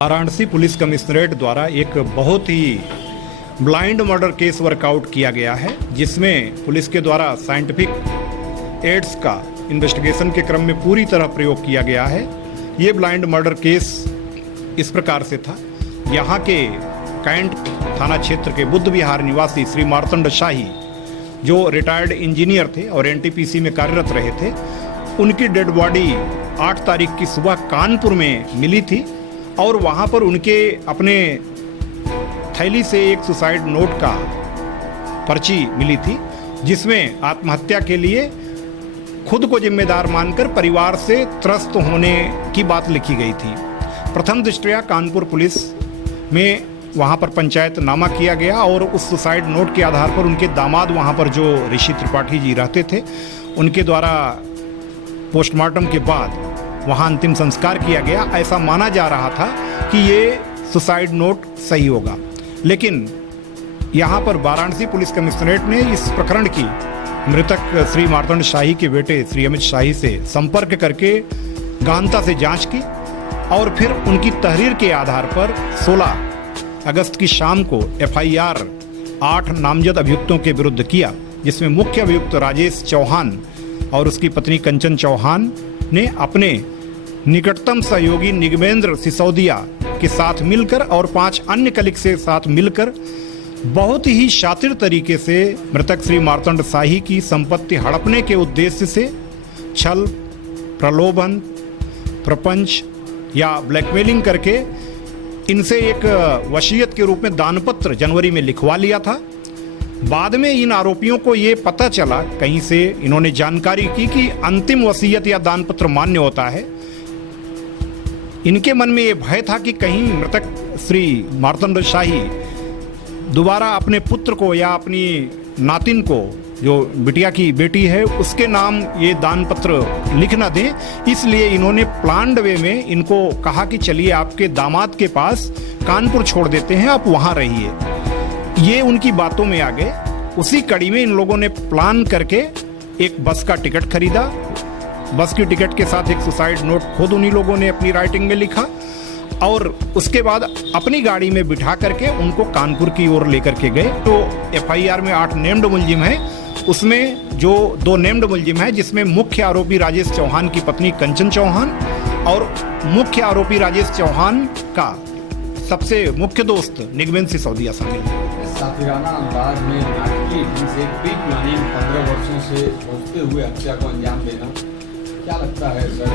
Varanasi police commissionerate द्वारा एक बहुत ही ब्लाइंड मर्डर केस वर्कआउट किया गया है, जिसमें पुलिस के द्वारा साइंटिफिक एड्स का इन्वेस्टिगेशन के क्रम में पूरी तरह प्रयोग किया गया है। ये ब्लाइंड मर्डर केस इस प्रकार से था। यहाँ के कैंट थाना क्षेत्र के बुद्ध विहार निवासी श्री मार्तंड शाही, जो रिटायर्ड इंजीनियर थे और एनटीपीसी में कार्यरत रहे थे, उनकी डेड बॉडी 8 तारीख की सुबह कानपुर में मिली थी और वहाँ पर उनके अपने थैली से एक सुसाइड नोट का पर्ची मिली थी, जिसमें आत्महत्या के लिए खुद को जिम्मेदार मानकर परिवार से त्रस्त होने की बात लिखी गई थी। प्रथम दृष्टया कानपुर पुलिस में वहाँ पर पंचायतनामा किया गया और उस सुसाइड नोट के आधार पर उनके दामाद, वहाँ पर जो ऋषि त्रिपाठी जी रहते थे, उनके द्वारा पोस्टमार्टम के बाद वहाँ अंतिम संस्कार किया गया। ऐसा माना जा रहा था कि ये सुसाइड नोट सही होगा, लेकिन यहाँ पर वाराणसी पुलिस कमिश्नरेट ने इस प्रकरण की मृतक श्री मार्तंड शाही के बेटे श्री अमित शाही से संपर्क करके गहनता से जांच की और फिर उनकी तहरीर के आधार पर 16 अगस्त की शाम को FIR 8 नामजद अभियुक्तों के विरुद्ध किया, जिसमें मुख्य अभियुक्त राजेश चौहान और उसकी पत्नी कंचन चौहान ने अपने निकटतम सहयोगी निगमेंद्र सिसोदिया के साथ मिलकर और 5 अन्य कलीग से साथ मिलकर बहुत ही शातिर तरीके से मृतक श्री मार्तंड शाही की संपत्ति हड़पने के उद्देश्य से छल, प्रलोभन, प्रपंच या ब्लैकमेलिंग करके इनसे एक वसीयत के रूप में दानपत्र जनवरी में लिखवा लिया था। बाद में इन आरोपियों को ये पता चला, कहीं से इन्होंने जानकारी की कि अंतिम वसीयत या दानपत्र मान्य होता है। इनके मन में ये भय था कि कहीं मृतक श्री मार्तंड शाही दोबारा अपने पुत्र को या अपनी नातिन को, जो बिटिया की बेटी है, उसके नाम ये दानपत्र लिख न दें, इसलिए इन्होंने प्लान्ड वे में इनको कहा कि चलिए आपके दामाद के पास कानपुर छोड़ देते हैं, आप वहाँ रहिए। ये उनकी बातों में आ गए। उसी कड़ी में इन लोगों ने प्लान करके एक बस का टिकट खरीदा। बस की टिकट के साथ एक सुसाइड नोट खुद उन्हीं लोगों ने अपनी राइटिंग में लिखा और उसके बाद अपनी गाड़ी में बिठा करके उनको कानपुर की ओर लेकर के गए। तो FIR में 8 नेम्ड मुलजिम हैं, उसमें जो 2 नेम्ड मुलजिम हैं, जिसमें मुख्य आरोपी राजेश चौहान की पत्नी कंचन चौहान और मुख्य आरोपी राजेश चौहान का सबसे मुख्य दोस्त निगमेंद्र सिसोदिया शामिल है। साथिराना अंदाज में नाटकीय ढंग से प्री प्लानिंग 15 वर्षों से सोचते हुए हत्या को अंजाम देना, क्या लगता है सर?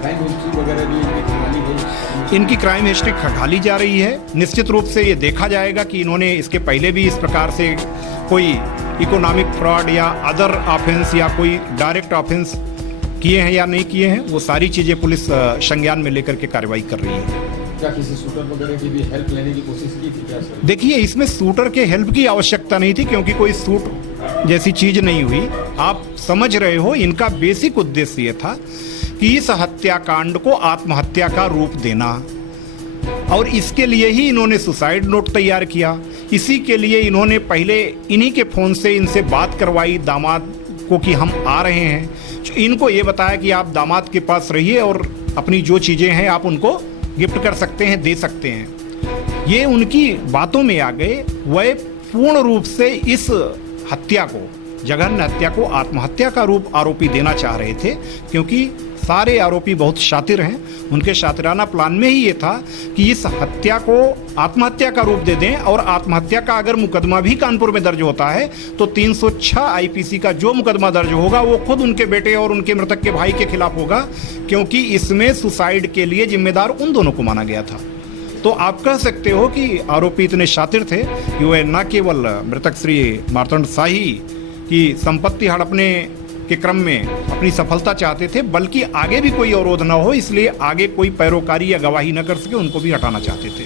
क्राइम हिस्ट्री वगैरह भी इनकी खंगाली गई? इनकी क्राइम हिस्ट्री खंगाली जा रही है। निश्चित रूप से ये देखा जाएगा कि इन्होंने इसके पहले भी इस प्रकार से कोई इकोनॉमिक फ्रॉड या अदर ऑफेंस या कोई डायरेक्ट ऑफेंस किए हैं या नहीं किए हैं। वो सारी चीज़ें पुलिस संज्ञान में लेकर के कार्रवाई कर रही है। क्या किसी शूटर वगैरह की भी हेल्प लेने की कोशिश की थी क्या सर? देखिए, इसमें शूटर के हेल्प की आवश्यकता नहीं थी, क्योंकि कोई शूट जैसी चीज नहीं हुई। आप समझ रहे हो, इनका बेसिक उद्देश्य ये था कि इस हत्याकांड को आत्महत्या का रूप देना, और इसके लिए ही इन्होंने सुसाइड नोट तैयार किया। इसी के लिए इन्होंने पहले इन्हीं के फोन से इनसे बात करवाई दामाद को कि हम आ रहे हैं। इनको ये बताया कि आप दामाद के पास रहिए और अपनी जो चीजें हैं आप उनको गिफ्ट कर सकते हैं, दे सकते हैं। ये उनकी बातों में आ गए। वह पूर्ण रूप से इस हत्या को, जघन्य हत्या को आत्महत्या का रूप आरोपी देना चाह रहे थे, क्योंकि सारे आरोपी बहुत शातिर हैं। उनके शातिराना प्लान में ही ये था कि इस हत्या को आत्महत्या का रूप दे दें, और आत्महत्या का अगर मुकदमा भी कानपुर में दर्ज होता है तो 306 IPC का जो मुकदमा दर्ज होगा वो खुद उनके बेटे और उनके मृतक के भाई के खिलाफ होगा, क्योंकि इसमें सुसाइड के लिए जिम्मेदार उन दोनों को माना गया था। तो आप कह सकते हो कि आरोपी इतने शातिर थे कि वह न केवल मृतक श्री मार्तंड शाही की संपत्ति हड़पने के क्रम में अपनी सफलता चाहते थे, बल्कि आगे भी कोई अवरोध न हो, इसलिए आगे कोई पैरोकारी या गवाही न कर सके, उनको भी हटाना चाहते थे।